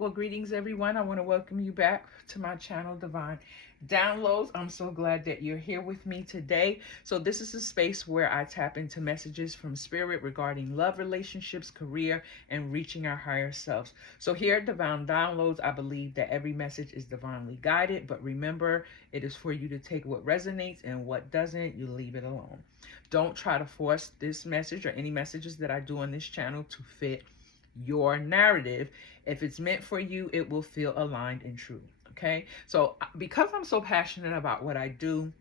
Well, greetings, everyone. I want to welcome you back to my channel, Divine Downloads. I'm so glad that you're here with me today. So, this is a space where I tap into messages from Spirit regarding love, relationships, career, and reaching our higher selves. So, here at Divine Downloads, I believe that every message is divinely guided, but remember, it is for you to take what resonates and what doesn't, you leave it alone. Don't try to force this message or any messages that I do on this channel to fit your narrative. If it's meant for you, it will feel aligned and true. Okay. So, because I'm so passionate about what I do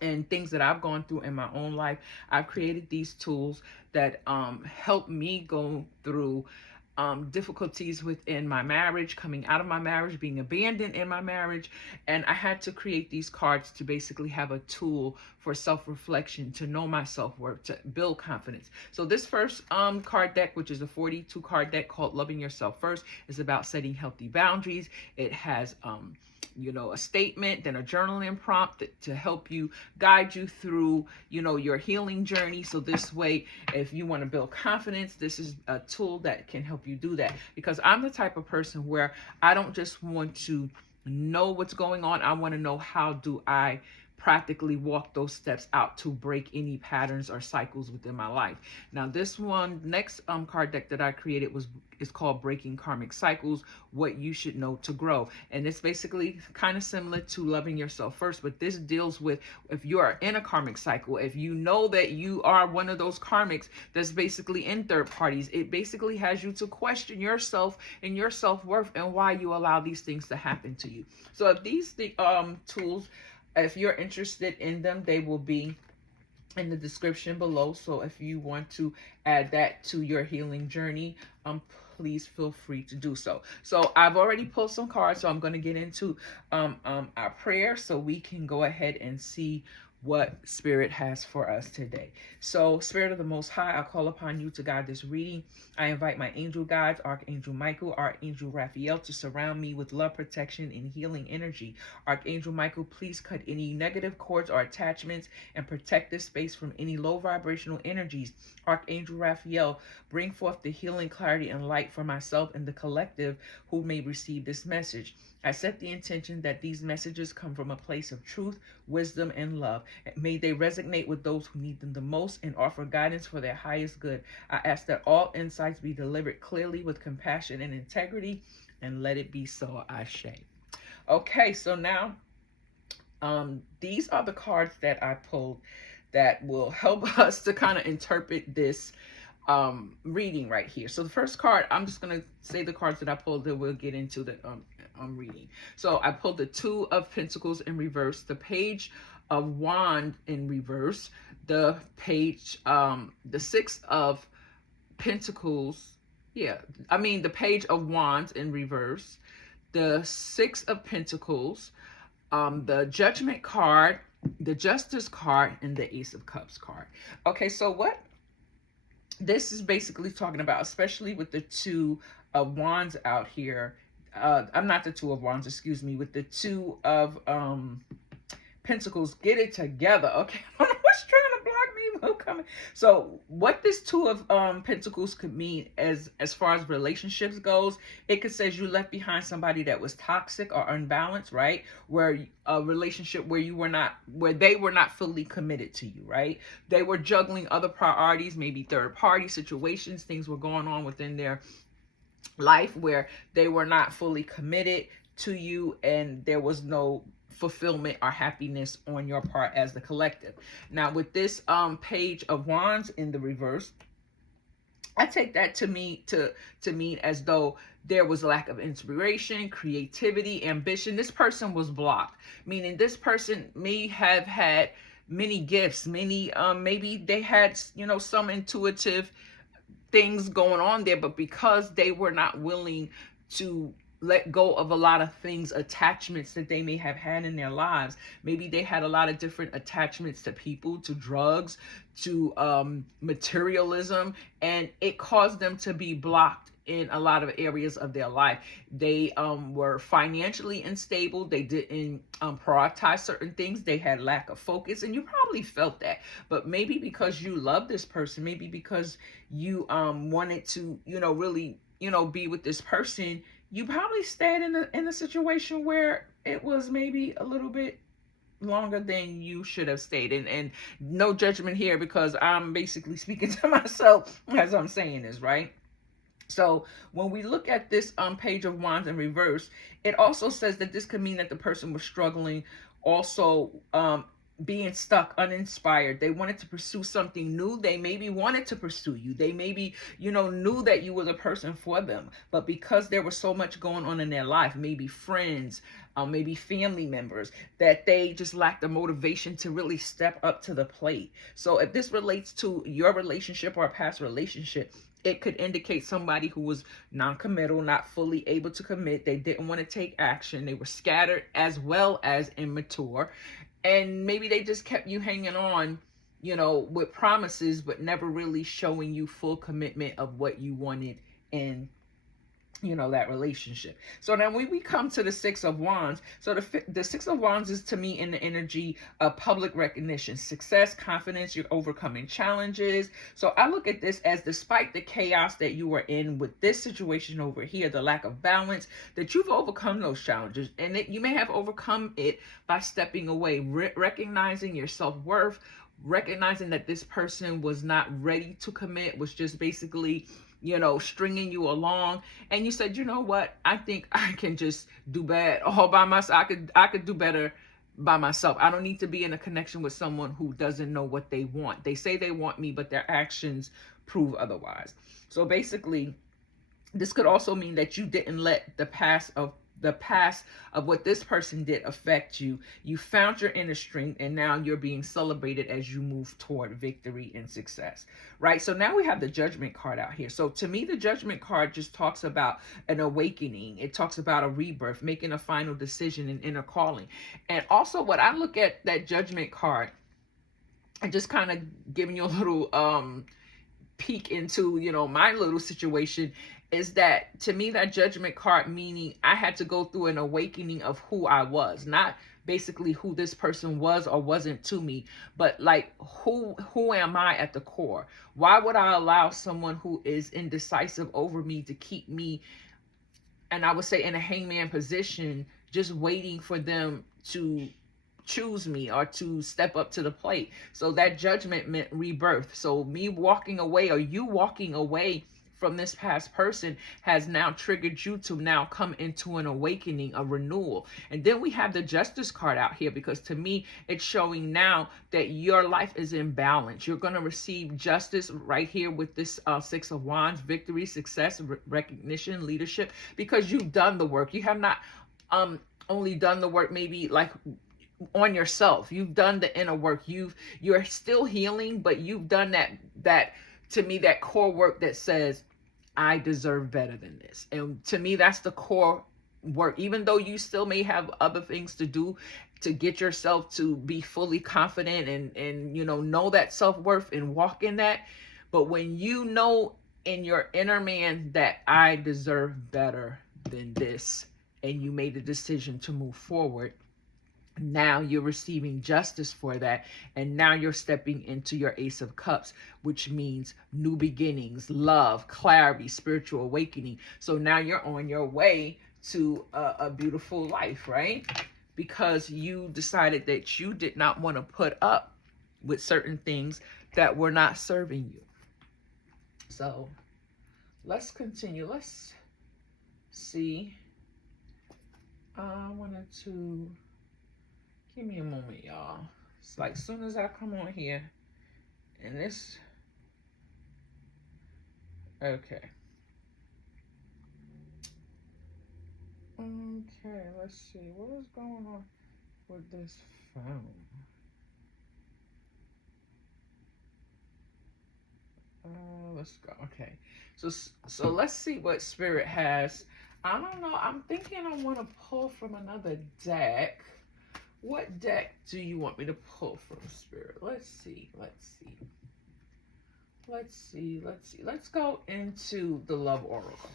and things that I've gone through in my own life, I've created these tools that help me go through difficulties within my marriage, coming out of my marriage, being abandoned in my marriage. And I had to create these cards to basically have a tool for self-reflection, to know my self-worth, to build confidence. So this first card deck, which is a 42 card deck called Loving Yourself First, is about setting healthy boundaries. It has a statement, then a journaling prompt to help you guide you through, your healing journey. So this way, if you want to build confidence, this is a tool that can help you do that. Because I'm the type of person where I don't just want to know what's going on. I want to know, how do I practically walk those steps out to break any patterns or cycles within my life. Now, this one next card deck that I created is called Breaking Karmic Cycles: What You Should Know to Grow. And it's basically kind of similar to Loving Yourself First, but this deals with, if you are in a karmic cycle, if you know that you are one of those karmics that's basically in third parties, it basically has you to question yourself and your self-worth and why you allow these things to happen to you. So if these tools, if you're interested in them, they will be in the description below. So if you want to add that to your healing journey, please feel free to do so. So I've already pulled some cards, so I'm going to get into our prayer so we can go ahead and see what Spirit has for us today. So, Spirit of the Most High, I call upon you to guide this reading. I invite my angel guides, Archangel Michael, Archangel Raphael, to surround me with love, protection, and healing energy. Archangel Michael, please cut any negative cords or attachments and protect this space from any low vibrational energies. Archangel Raphael, bring forth the healing, clarity, and light for myself and the collective who may receive this message. I set the intention that these messages come from a place of truth, wisdom, and love. May they resonate with those who need them the most and offer guidance for their highest good. I ask that all insights be delivered clearly with compassion and integrity, and let it be so. Ashe. Okay, so now these are the cards that I pulled that will help us to kind of interpret this reading right here. So the first card, I'm just going to say the cards that I pulled, that we'll get into the reading. So I pulled the Two of Pentacles in reverse, the Page of Wands in reverse, the Six of Pentacles. The Page of Wands in reverse, the Six of Pentacles, the Judgment card, the Justice card, and the Ace of Cups card. Okay, so what this is basically talking about, especially with the Two of Wands out here, I'm not the Two of Wands, excuse me, with the Two of Pentacles, get it together, okay? I don't know what's trying to block me from coming. So what this Two of Pentacles could mean as far as relationships goes, it could say you left behind somebody that was toxic or unbalanced, right? Where a relationship where they were not fully committed to you, right? They were juggling other priorities, maybe third party situations, things were going on within their life where they were not fully committed to you, and there was no fulfillment or happiness on your part as the collective. Now with this Page of Wands in the reverse, I take that to mean as though there was a lack of inspiration, creativity, ambition. This person was blocked, meaning this person may have had many gifts, maybe they had some intuitive things going on there, but because they were not willing to let go of a lot of things, attachments that they may have had in their lives. Maybe they had a lot of different attachments to people, to drugs, to materialism, and it caused them to be blocked in a lot of areas of their life. They were financially unstable. They didn't prioritize certain things. They had lack of focus, and you probably felt that. But maybe because you love this person, maybe because you wanted to, really, be with this person, you probably stayed in a situation where it was maybe a little bit longer than you should have stayed. And no judgment here, because I'm basically speaking to myself as I'm saying this, right? So when we look at this Page of Wands in reverse, it also says that this could mean that the person was struggling, also being stuck, uninspired. They wanted to pursue something new. They maybe wanted to pursue you. They maybe, knew that you were the person for them. But because there was so much going on in their life, maybe friends, maybe family members, that they just lacked the motivation to really step up to the plate. So if this relates to your relationship or a past relationship, it could indicate somebody who was non-committal, not fully able to commit. They didn't want to take action. They were scattered as well as immature. And maybe they just kept you hanging on, with promises, but never really showing you full commitment of what you wanted in that relationship. So now when we come to the Six of Wands, so the Six of Wands is, to me, in the energy of public recognition, success, confidence. You're overcoming challenges. So I look at this as, despite the chaos that you are in with this situation over here, the lack of balance, that you've overcome those challenges, and that you may have overcome it by stepping away, recognizing your self-worth, recognizing that this person was not ready to commit, was just basically stringing you along, and you said, you know what, I think I can just do bad all by myself. I could do better by myself. I don't need to be in a connection with someone who doesn't know what they want. They say they want me, but their actions prove otherwise. So basically, this could also mean that you didn't let the past of what this person did affect you. You found your inner strength, and now you're being celebrated as you move toward victory and success, right? So now we have the Judgment card out here. So to me, the Judgment card just talks about an awakening. It talks about a rebirth, making a final decision, and inner calling. And also, what I look at that Judgment card, and just kind of giving you a little peek into my little situation, is that, to me, that Judgment card meaning I had to go through an awakening of who I was, not basically who this person was or wasn't to me, but like who am I at the core? Why would I allow someone who is indecisive over me to keep me, and I would say, in a hangman position, just waiting for them to choose me or to step up to the plate? So that Judgment meant rebirth. So me walking away, or you walking away from this past person, has now triggered you to now come into an awakening, a renewal. And then we have the Justice card out here, because to me, it's showing now that your life is in balance. You're going to receive justice right here with this Six of Wands: victory, success, recognition, leadership, because you've done the work. You have not only done the work maybe like on yourself. You've done the inner work. You're still healing, but you've done that to me, that core work that says, I deserve better than this. And to me, that's the core work. Even though you still may have other things to do to get yourself to be fully confident and know that self-worth and walk in that. But when you know in your inner man that I deserve better than this, and you made a decision to move forward, now you're receiving justice for that. And now you're stepping into your Ace of Cups, which means new beginnings, love, clarity, spiritual awakening. So now you're on your way to a beautiful life, right? Because you decided that you did not want to put up with certain things that were not serving you. So let's continue. Let's see. I wanted to... Give me a moment, y'all. It's like, as soon as I come on here, and this... Okay. Okay, let's see. What is going on with this phone? Let's go. Okay. So let's see what Spirit has. I don't know. I'm thinking I want to pull from another deck. What deck do you want me to pull from, Spirit? Let's see. Let's go into the Love Oracle.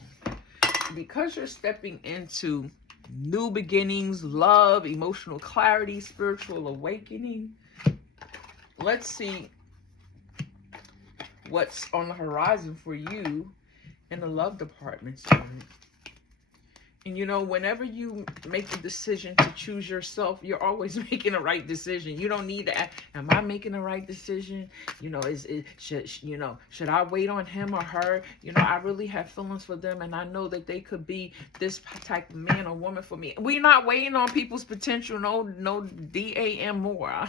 Because you're stepping into new beginnings, love, emotional clarity, spiritual awakening. Let's see what's on the horizon for you in the love department, Spirit. And whenever you make the decision to choose yourself, you're always making the right decision. You don't need to ask, am I making the right decision? Should I wait on him or her? I really have feelings for them, and I know that they could be this type of man or woman for me. We're not waiting on people's potential. No DAM more.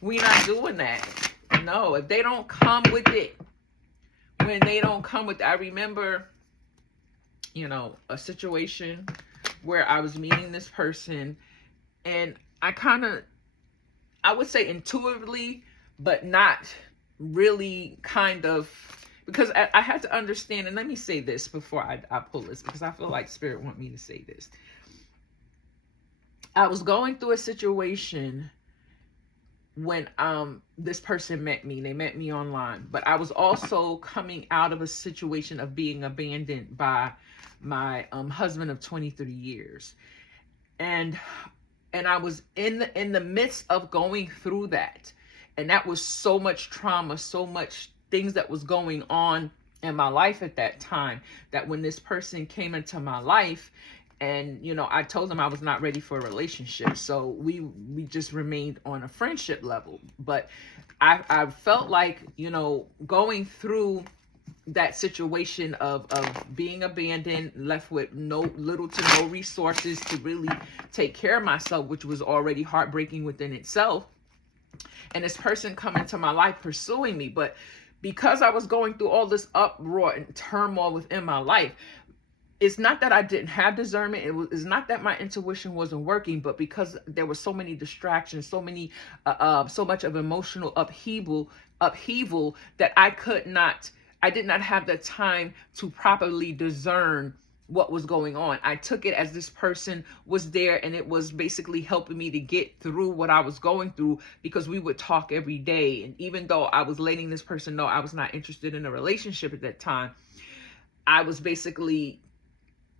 We're not doing that. No, if they don't come with it, when they don't come with it, I remember a situation where I was meeting this person, and I would say intuitively, but not really because I had to understand, and let me say this before I pull this, because I feel like Spirit want me to say this. I was going through a situation when this person met me. They met me online, but I was also coming out of a situation of being abandoned by my husband of 23 years, and I was in the midst of going through that, and that was so much trauma, so much things that was going on in my life at that time, that when this person came into my life, and I told them I was not ready for a relationship, so we just remained on a friendship level. But I felt like going through that situation of being abandoned, left with little to no resources to really take care of myself, which was already heartbreaking within itself, and this person coming to my life pursuing me. But because I was going through all this uproar and turmoil within my life, it's not that I didn't have discernment. It's not that my intuition wasn't working, but because there were so many distractions, so much of emotional upheaval that I did not have the time to properly discern what was going on. I took it as this person was there, and it was basically helping me to get through what I was going through, because we would talk every day. And even though I was letting this person know I was not interested in a relationship at that time, I was basically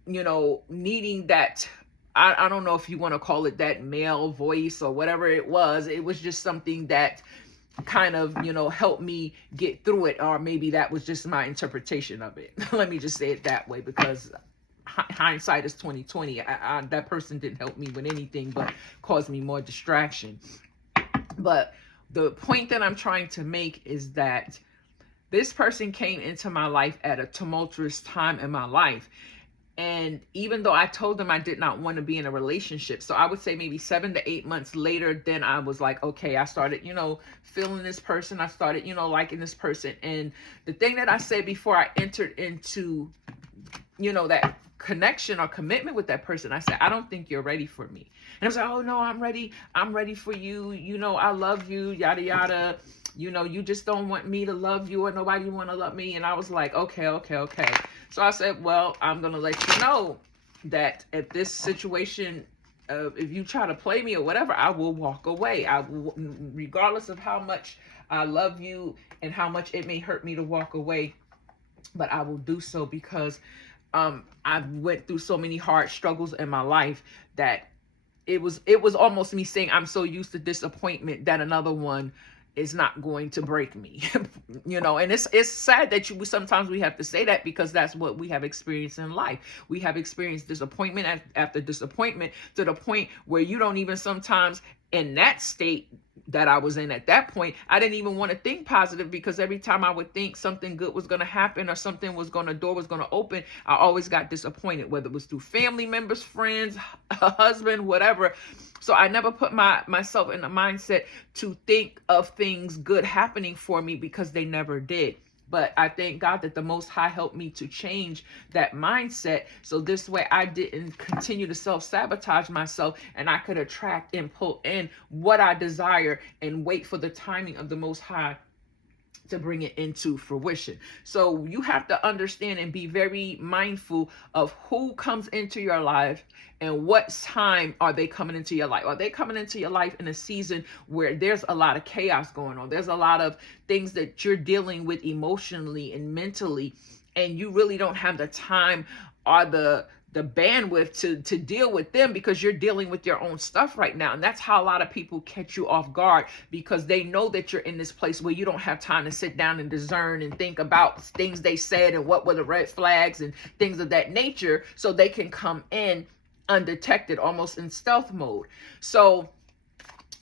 needing that, I don't know if you want to call it that male voice or whatever it was. It was just something that kind of, helped me get through it, or maybe that was just my interpretation of it. Let me just say it that way, because hindsight is 2020. That person didn't help me with anything but caused me more distraction. But the point that I'm trying to make is that this person came into my life at a tumultuous time in my life. And even though I told them I did not want to be in a relationship, so I would say maybe 7 to 8 months later, then I was like, okay, I started, feeling this person. I started, liking this person. And the thing that I said before I entered into, that connection or commitment with that person, I said, I don't think you're ready for me. And I was like, oh no, I'm ready. I'm ready for you. I love you, yada, yada. You just don't want me to love you, or nobody want to love me. And I was like, okay. So I said, well, I'm going to let you know that if this situation, if you try to play me or whatever, I will walk away. I will, regardless of how much I love you and how much it may hurt me to walk away, but I will do so, because I went through so many hard struggles in my life that it was almost me saying, I'm so used to disappointment that another one is not going to break me. And it's sad that sometimes we have to say that, because that's what we have experienced in life. We have experienced disappointment after disappointment, to the point where you don't even sometimes, in that state that I was in at that point, I didn't even want to think positive, because every time I would think something good was going to happen, or door was going to open, I always got disappointed, whether it was through family members, friends, a husband, whatever. So I never put myself in a mindset to think of things good happening for me, because they never did. But I thank God that the Most High helped me to change that mindset, so this way I didn't continue to self-sabotage myself, and I could attract and pull in what I desire and wait for the timing of the Most High to bring it into fruition. So you have to understand and be very mindful of who comes into your life, and what time are they coming into your life. Are they coming into your life in a season where there's a lot of chaos going on? There's a lot of things that you're dealing with emotionally and mentally, and you really don't have the time or the bandwidth to deal with them, because you're dealing with your own stuff right now. And that's how a lot of people catch you off guard, because they know that you're in this place where you don't have time to sit down and discern and think about things they said and what were the red flags and things of that nature, so they can come in undetected, almost in stealth mode. So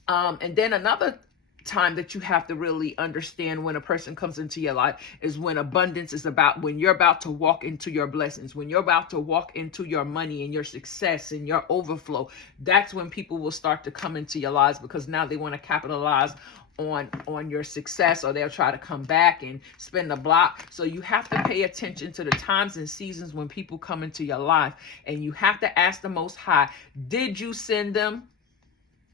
and then another time that you have to really understand when a person comes into your life is when abundance is about, when you're about to walk into your blessings, when you're about to walk into your money and your success and your overflow. That's when people will start to come into your lives, because now they want to capitalize on your success, or they'll try to come back and spend the block. So you have to pay attention to the times and seasons when people come into your life, and you have to ask the Most High, did you send them?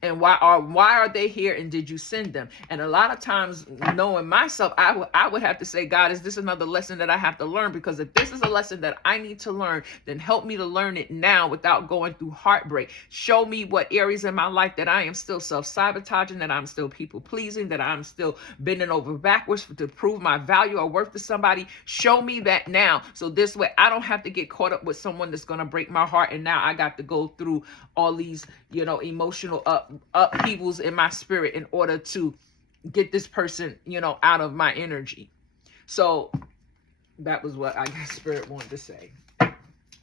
And why are they here, and did you send them? And a lot of times, knowing myself, I would have to say, God, is this another lesson that I have to learn? Because if this is a lesson that I need to learn, then help me to learn it now without going through heartbreak. Show me what areas in my life that I am still self-sabotaging, that I'm still people-pleasing, that I'm still bending over backwards to prove my value or worth to somebody. Show me that now, so this way I don't have to get caught up with someone that's going to break my heart, and now I got to go through all these, emotional upheavals in my spirit in order to get this person, out of my energy. So that was what I guess Spirit wanted to say.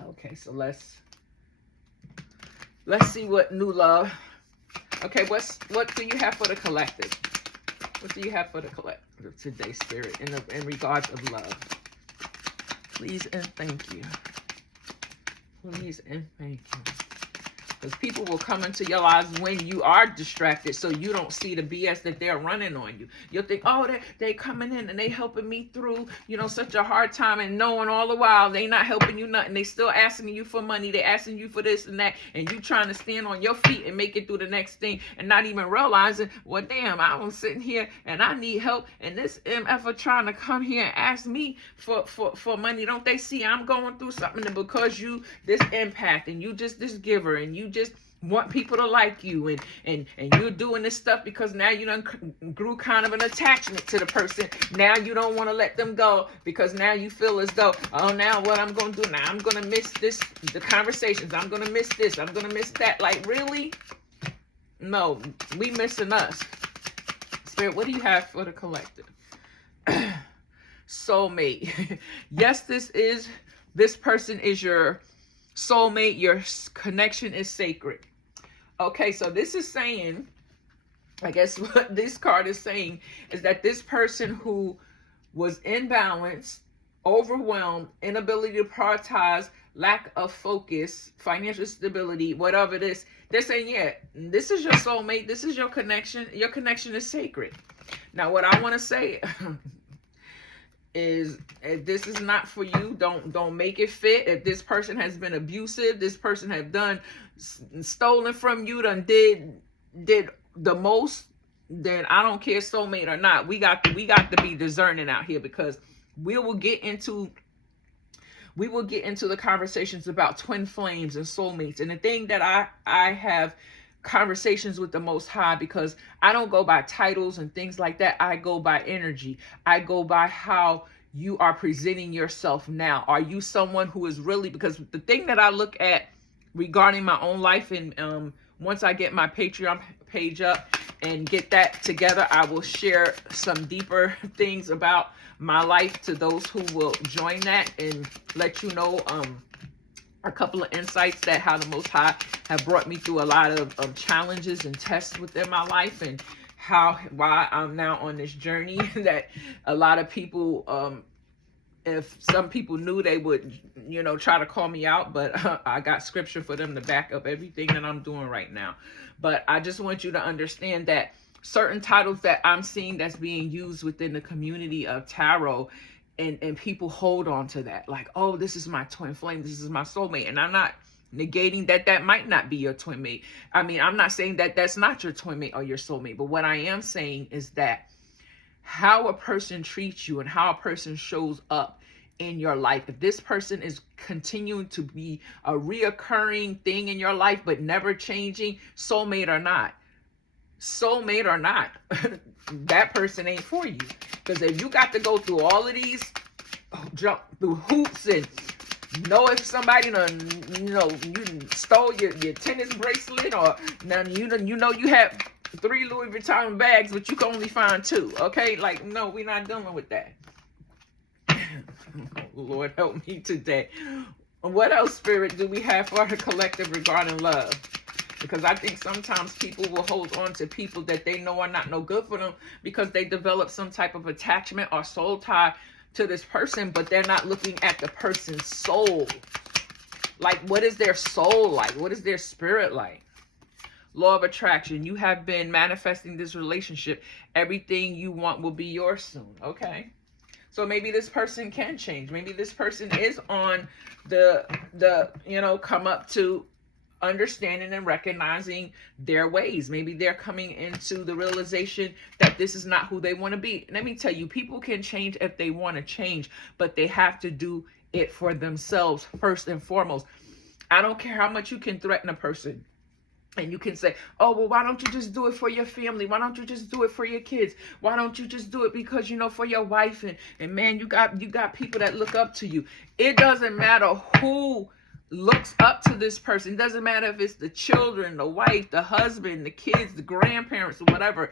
Okay, so let's see what new love. Okay, what do you have for the collective? What do you have for the collective today, Spirit, in regards of love? Please and thank you. Please and thank you. Because people will come into your lives when you are distracted, so you don't see the BS that they're running on you. You'll think, oh, they coming in and they helping me through, such a hard time, and knowing all the while they not helping you nothing. They still asking you for money. They asking you for this and that, and you trying to stand on your feet and make it through the next thing, and not even realizing, well, damn, I was sitting here and I need help, and this MF are trying to come here and ask me for money. Don't they see I'm going through something? And because you this empath, and you just this giver, and you just want people to like you, and you're doing this stuff because now you done grew kind of an attachment to the person. Now you don't want to let them go, because now you feel as though, oh, now what I'm going to do now, I'm going to miss the conversations, I'm going to miss this, I'm going to miss that. Like, really? No, we missing us. Spirit, what do you have for the collective? Soulmate. Yes, this person is your soulmate. Your connection is sacred. Okay, so this is saying, I guess what this card is saying is that this person who was imbalanced, overwhelmed, inability to prioritize, lack of focus, financial stability, whatever it is, they're saying, yeah, this is your soulmate. This is your connection. Your connection is sacred. Now, what I want to say is, if this is not for you, don't make it fit. If this person has been abusive, this person have done stolen from you, done did the most, then I don't care, soulmate or not. We got to be discerning out here, because we will get into the conversations about twin flames and soulmates. And the thing that I have conversations with the Most High, because I don't go by titles and things like that. I go by energy. I go by how you are presenting yourself now. Are you someone who is really, because the thing that I look at regarding my own life, and once I get my Patreon page up and get that together, I will share some deeper things about my life to those who will join that, and let you know a couple of insights that how the Most High have brought me through a lot of challenges and tests within my life, and why I'm now on this journey that a lot of people, if some people knew, they would, try to call me out, but I got scripture for them to back up everything that I'm doing right now. But I just want you to understand that certain titles that I'm seeing that's being used within the community of tarot, and people hold on to that, like, oh, this is my twin flame, this is my soulmate. And I'm not negating that might not be your twin mate. I mean, I'm not saying that that's not your twin mate or your soulmate, but what I am saying is that how a person treats you and how a person shows up in your life, if this person is continuing to be a reoccurring thing in your life but never changing, soulmate or not, that person ain't for you. Because if you got to go through all of these, jump through hoops and know if somebody you stole your tennis bracelet, or now you know you have 3 Louis Vuitton bags, but you can only find 2. Okay, like, no, we're not dealing with that. Lord help me today. What else, Spirit, do we have for the collective regarding love? Because I think sometimes people will hold on to people that they know are not no good for them because they develop some type of attachment or soul tie to this person, but they're not looking at the person's soul. Like, what is their soul like? What is their spirit like? Law of attraction. You have been manifesting this relationship. Everything you want will be yours soon. Okay. So maybe this person can change. Maybe this person is on the come up to understanding and recognizing their ways. Maybe they're coming into the realization that this is not who they want to be. Let me tell you, people can change if they want to change, but they have to do it for themselves first and foremost. I don't care how much you can threaten a person. And you can say, oh, well, why don't you just do it for your family? Why don't you just do it for your kids? Why don't you just do it because, for your wife? And man, you got people that look up to you. It doesn't matter who looks up to this person. It doesn't matter if it's the children, the wife, the husband, the kids, the grandparents, or whatever.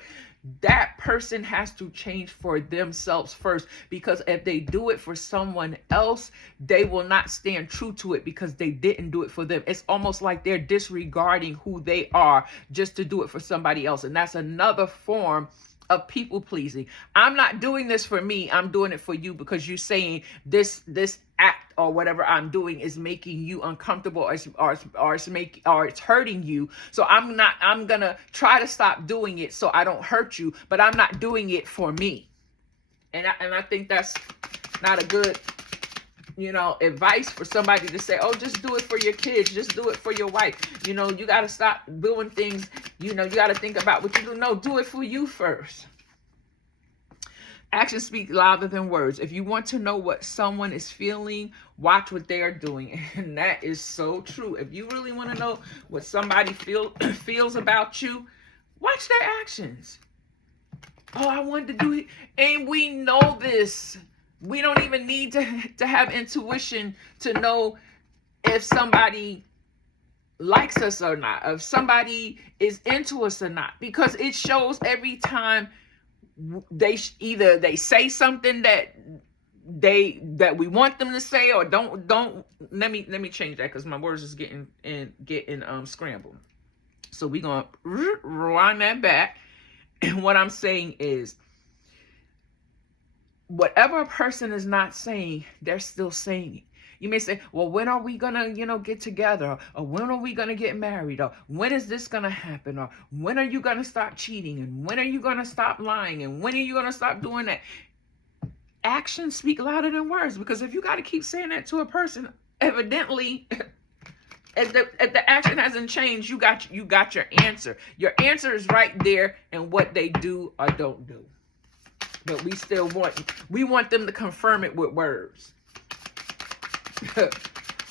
That person has to change for themselves first, because if they do it for someone else, they will not stand true to it because they didn't do it for them. It's almost like they're disregarding who they are just to do it for somebody else. And that's another form of people pleasing. I'm not doing this for me. I'm doing it for you because you're saying this act or whatever I'm doing is making you uncomfortable, or it's hurting you. So I'm gonna try to stop doing it so I don't hurt you, but I'm not doing it for me. And I think that's not a good advice for somebody to say, oh, just do it for your kids, just do it for your wife. You got to stop doing things. You got to think about what you do. No, do it for you first. Actions speak louder than words. If you want to know what someone is feeling, watch what they are doing. And that is so true. If you really want to know what somebody feels about you, watch their actions. Oh, I wanted to do it. And we know this. We don't even need to have intuition to know if somebody likes us or not, if somebody is into us or not, because it shows every time they say something that we want them to say, or don't. Let me change that because my words is getting scrambled. So we're gonna rewind that back, and what I'm saying is, whatever a person is not saying, they're still saying it. You may say, well, when are we going to, get together? Or when are we going to get married? Or when is this going to happen? Or when are you going to stop cheating? And when are you going to stop lying? And when are you going to stop doing that? Actions speak louder than words, because if you got to keep saying that to a person, evidently, if the action hasn't changed, you got your answer. Your answer is right there in what they do or don't do. But we want them to confirm it with words.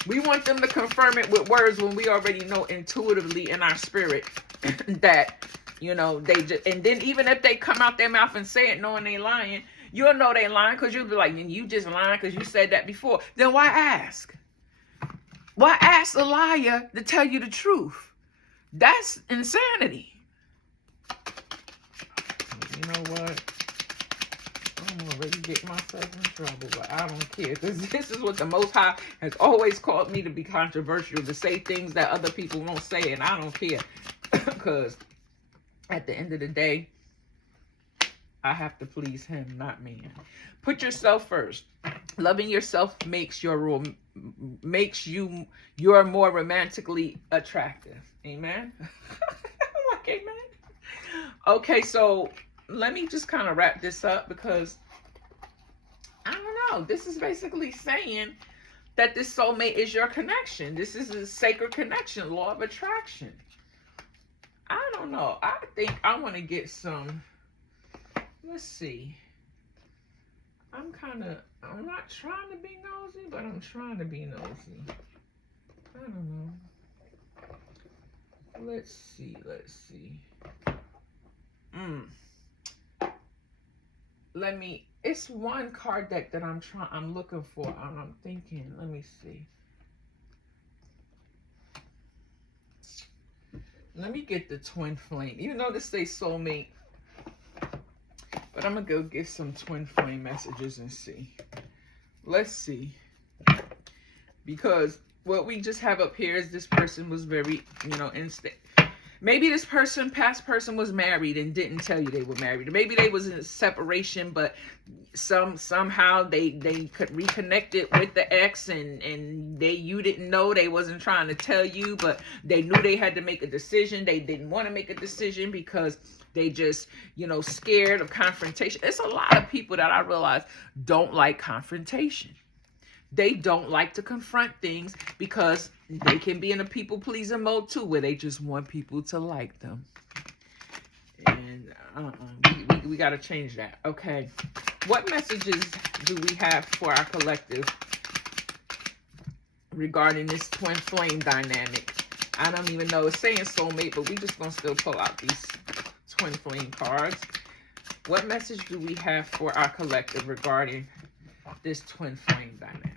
We want them to confirm it with words when we already know intuitively in our spirit that, they just, and then even if they come out their mouth and say it knowing they lying, you'll know they lying because you'll be like, you just lying because you said that before. Then why ask? Why ask a liar to tell you the truth? That's insanity. You know what? I'm already getting myself in trouble, but I don't care. This is what the Most High has always called me to be controversial, to say things that other people won't say, and I don't care. Because at the end of the day, I have to please him, not me. Put yourself first. Loving yourself makes you're more romantically attractive. Amen. Like, amen. Okay, so let me just kind of wrap this up, because I don't know. This is basically saying that this soulmate is your connection. This is a sacred connection, law of attraction. I don't know. I think I want to get some. Let's see. I'm not trying to be nosy, but I'm trying to be nosy. I don't know. Let's see. It's one card deck that I'm looking for, and I'm thinking, let me see. Let me get the twin flame. Even though this says soulmate, but I'm going to go get some twin flame messages and see. Let's see. Because what we just have up here is this person was very, instant. Maybe this past person was married and didn't tell you they were married. Or maybe they was in a separation, but somehow they could reconnect it with the ex, and you didn't know. They wasn't trying to tell you, but they knew they had to make a decision. They didn't want to make a decision because they just, scared of confrontation. It's a lot of people that I realize don't like confrontation. They don't like to confront things because they can be in a people-pleasing mode too, where they just want people to like them. And we got to change that. Okay. What messages do we have for our collective regarding this twin flame dynamic? I don't even know. It's saying soulmate, but we just going to still pull out these twin flame cards. What message do we have for our collective regarding this twin flame dynamic?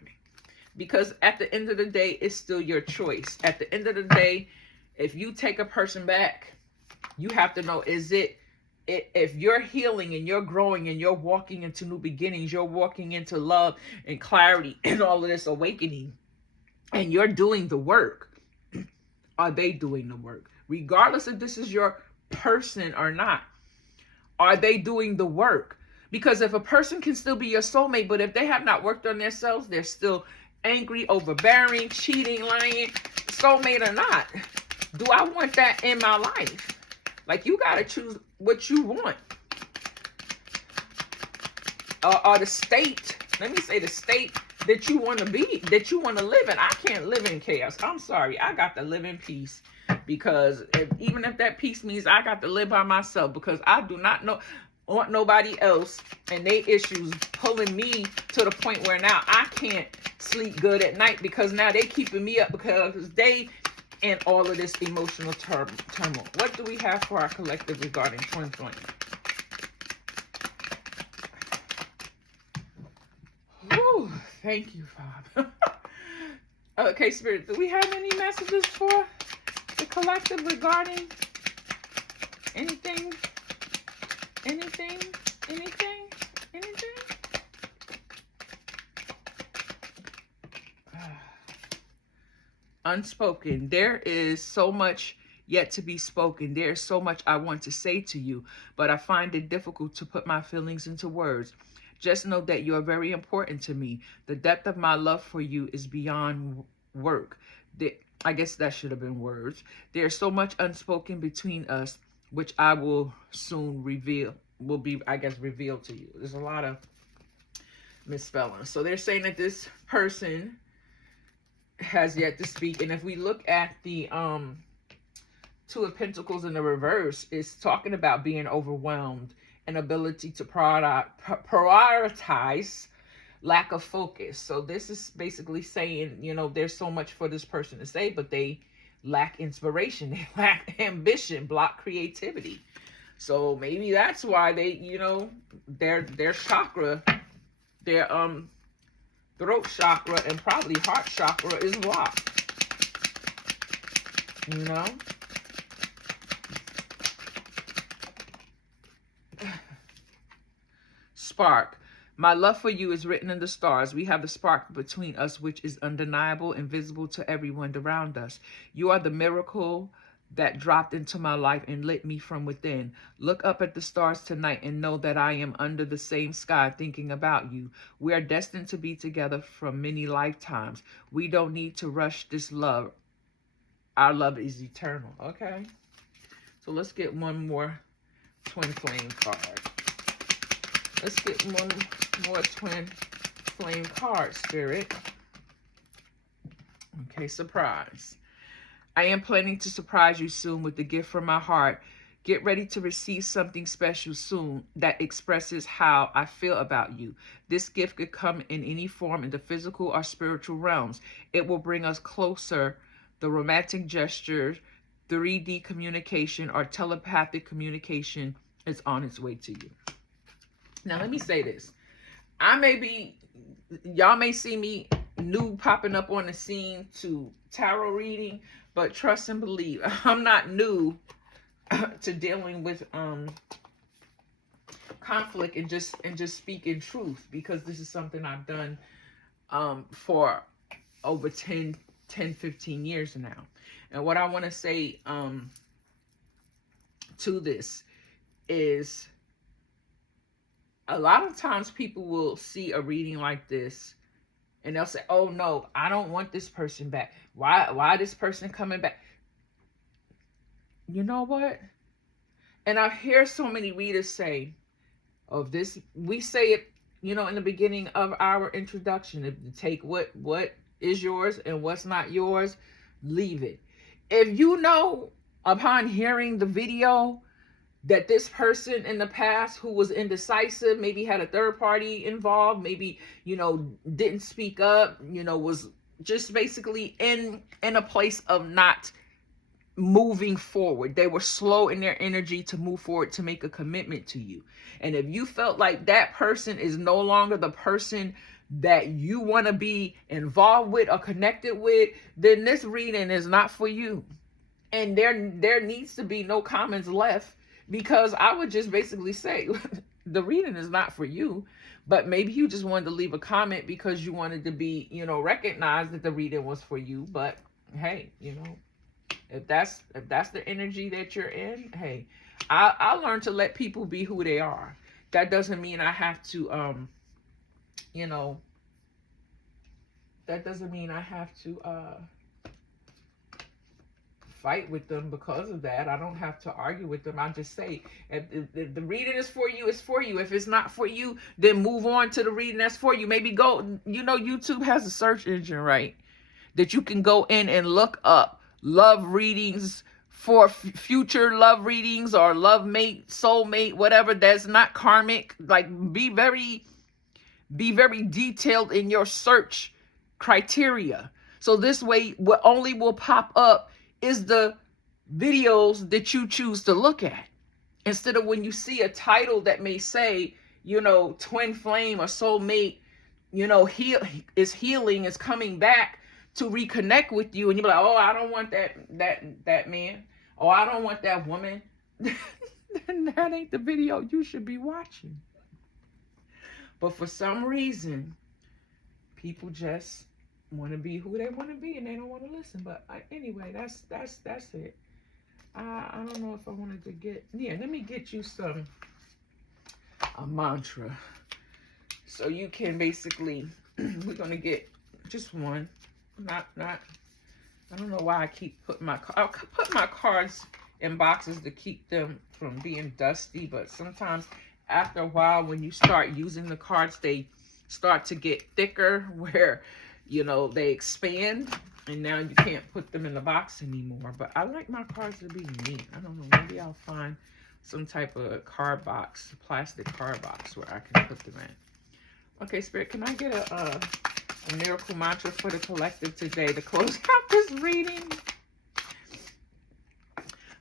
Because at the end of the day, it's still your choice. At the end of the day, if you take a person back, you have to know, if you're healing and you're growing and you're walking into new beginnings, you're walking into love and clarity and all of this awakening, and you're doing the work, are they doing the work? Regardless if this is your person or not, are they doing the work? Because if a person can still be your soulmate, but if they have not worked on themselves, they're still angry, overbearing, cheating, lying, soulmate or not, do I want that in my life? Like, you got to choose what you want. Or the state, let me say the state that you want to be, that you want to live in. I can't live in chaos. I'm sorry. I got to live in peace. Because even if that peace means I got to live by myself, because I do not want nobody else and they issues pulling me to the point where now I can't sleep good at night, because now they keeping me up because they in all of this emotional turmoil. What do we have for our collective regarding twin flame? Whew, thank you, Father. Okay, Spirit, do we have any messages for the collective regarding anything? Anything? Unspoken. There is so much yet to be spoken. There's so much I want to say to you, but I find it difficult to put my feelings into words. Just know that you are very important to me. The depth of my love for you is beyond work. I guess that should have been words. There's so much unspoken between us, which I will soon revealed to you. There's a lot of misspelling. So they're saying that this person has yet to speak. And if we look at the Two of Pentacles in the reverse, it's talking about being overwhelmed, inability to prioritize, lack of focus. So this is basically saying, there's so much for this person to say, but they lack inspiration, they lack ambition, block creativity. So maybe that's why they, their chakra, their throat chakra and probably heart chakra is blocked. Spark. My love for you is written in the stars. We have the spark between us, which is undeniable and visible to everyone around us. You are the miracle that dropped into my life and lit me from within. Look up at the stars tonight and know that I am under the same sky thinking about you. We are destined to be together for many lifetimes. We don't need to rush this love. Our love is eternal. Okay. So let's get one more twin flame card. Let's get one more twin flame card, Spirit. Okay, surprise. I am planning to surprise you soon with the gift from my heart. Get ready to receive something special soon that expresses how I feel about you. This gift could come in any form in the physical or spiritual realms. It will bring us closer. The romantic gesture, 3D communication, or telepathic communication is on its way to you. Now, let me say this. Y'all may see me new popping up on the scene to tarot reading, but trust and believe, I'm not new to dealing with conflict and just speaking truth, because this is something I've done for over 15 years now. And what I want to say to this is, a lot of times people will see a reading like this and they'll say, oh no, I don't want this person back. Why this person coming back? You know what? And I hear so many readers say of this, we say it, in the beginning of our introduction, if you take what is yours and what's not yours, leave it. If you know upon hearing the video that this person in the past who was indecisive, maybe had a third party involved, maybe, didn't speak up, was just basically in a place of not moving forward. They were slow in their energy to move forward, to make a commitment to you. And if you felt like that person is no longer the person that you want to be involved with or connected with, then this reading is not for you. And there needs to be no comments left, because I would just basically say the reading is not for you. But maybe you just wanted to leave a comment because you wanted to be, recognized that the reading was for you. But hey, if that's the energy that you're in, hey, I learned to let people be who they are. That doesn't mean I have to fight with them because of that. I don't have to argue with them. I just say, if the reading is for you, it's for you. If it's not for you, then move on to the reading that's for you. Maybe go, YouTube has a search engine, right? That you can go in and look up love readings for future love readings, or love mate, soulmate, whatever. That's not karmic. Like, be very detailed in your search criteria. So this way, what only will pop up is the videos that you choose to look at. Instead of when you see a title that may say, twin flame or soulmate, healing, is coming back to reconnect with you, and you're like, oh, I don't want that man, oh, I don't want that woman. Then that ain't the video you should be watching. But for some reason, people just want to be who they want to be, and they don't want to listen. But anyway, that's it. I don't know if I wanted to let me get you a mantra, so you can basically, we're gonna get just one. Not I don't know why I keep putting I'll put my cards in boxes to keep them from being dusty, but sometimes after a while, when you start using the cards, they start to get thicker, where they expand, and now you can't put them in the box anymore. But I like my cards to be neat. I don't know, maybe I'll find some type of card box, plastic card box, where I can put them in. Okay, Spirit, can I get a miracle mantra for the collective today to close out this reading?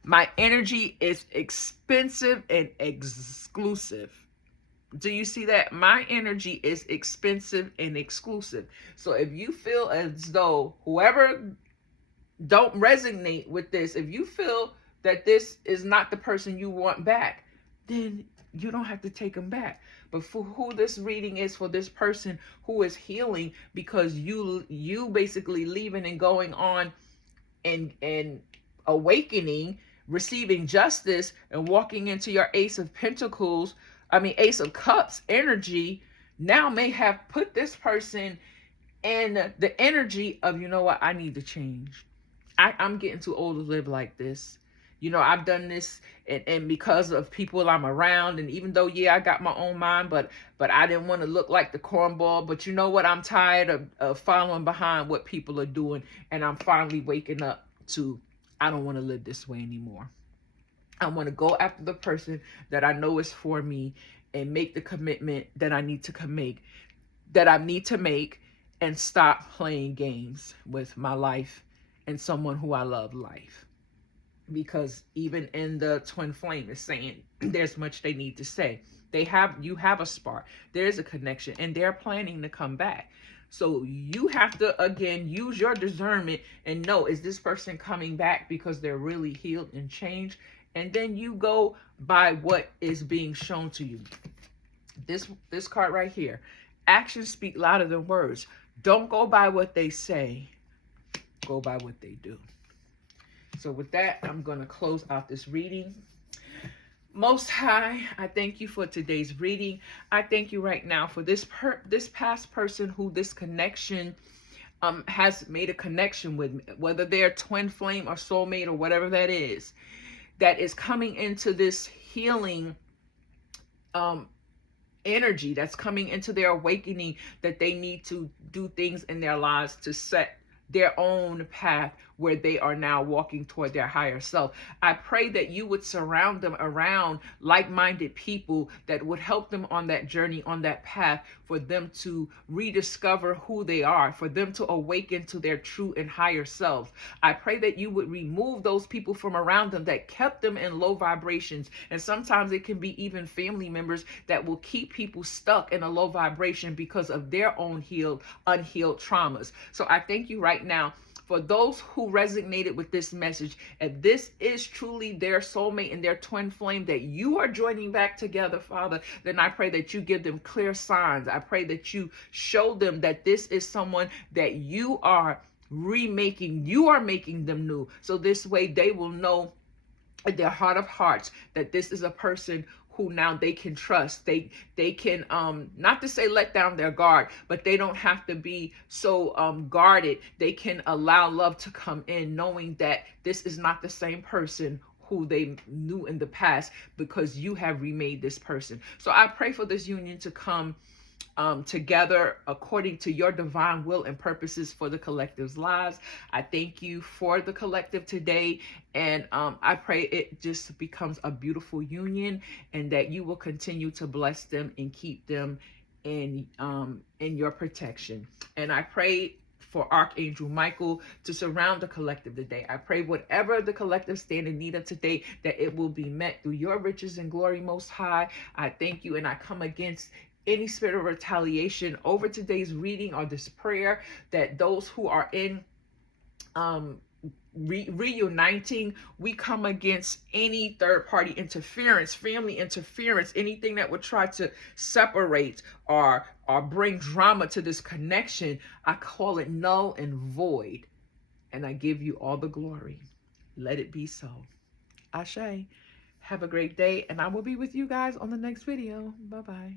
My energy is expensive and exclusive. Do you see that? My energy is expensive and exclusive. So if you feel as though whoever don't resonate with this, if you feel that this is not the person you want back, then you don't have to take them back. But for who this reading is, for this person who is healing, because you basically leaving and going on and awakening, receiving justice, and walking into your Ace of Cups energy, now may have put this person in the energy of, I need to change. I'm getting too old to live like this. I've done this and because of people I'm around, and even though, I got my own mind, but I didn't want to look like the cornball. But you know what? I'm tired of following behind what people are doing, and I'm finally waking up to, I don't want to live this way anymore. I want to go after the person that I know is for me, and make the commitment that I need to make, and stop playing games with my life and someone who I love life. Because even in the twin flame is saying there's much they need to say. You have a spark. There's a connection, and they're planning to come back. So you have to, again, use your discernment and know, is this person coming back because they're really healed and changed? And then you go by what is being shown to you. This card right here. Actions speak louder than words. Don't go by what they say. Go by what they do. So with that, I'm going to close out this reading. Most High, I thank you for today's reading. I thank you right now for this past person who this connection has made a connection with me, whether they're twin flame or soulmate or whatever that is coming into this healing energy, that's coming into their awakening, that they need to do things in their lives to set their own path where they are now walking toward their higher self. I pray that you would surround them around like-minded people that would help them on that journey, on that path, for them to rediscover who they are, for them to awaken to their true and higher selves. I pray that you would remove those people from around them that kept them in low vibrations. And sometimes it can be even family members that will keep people stuck in a low vibration because of their own unhealed traumas. So I thank you right now for those who resonated with this message, and this is truly their soulmate and their twin flame that you are joining back together, Father, then I pray that you give them clear signs. I pray that you show them that this is someone that you are remaking, you are making them new. So this way they will know in their heart of hearts that this is a person who now they can trust. They can, not to say let down their guard, but they don't have to be so guarded. They can allow love to come in, knowing that this is not the same person who they knew in the past, because you have remade this person. So I pray for this union to come together according to your divine will and purposes for the collective's lives. I thank you for the collective today, and I pray it just becomes a beautiful union, and that you will continue to bless them and keep them in your protection. And I pray for Archangel Michael to surround the collective today. I pray whatever the collective stand in need of today, that it will be met through your riches and glory, Most High. I thank you, and I come against any spirit of retaliation over today's reading or this prayer, that those who are in reuniting, we come against any third party interference, family interference, anything that would try to separate or bring drama to this connection. I call it null and void, and I give you all the glory. Let it be so. Ashe. Have a great day, and I will be with you guys on the next video. Bye-bye.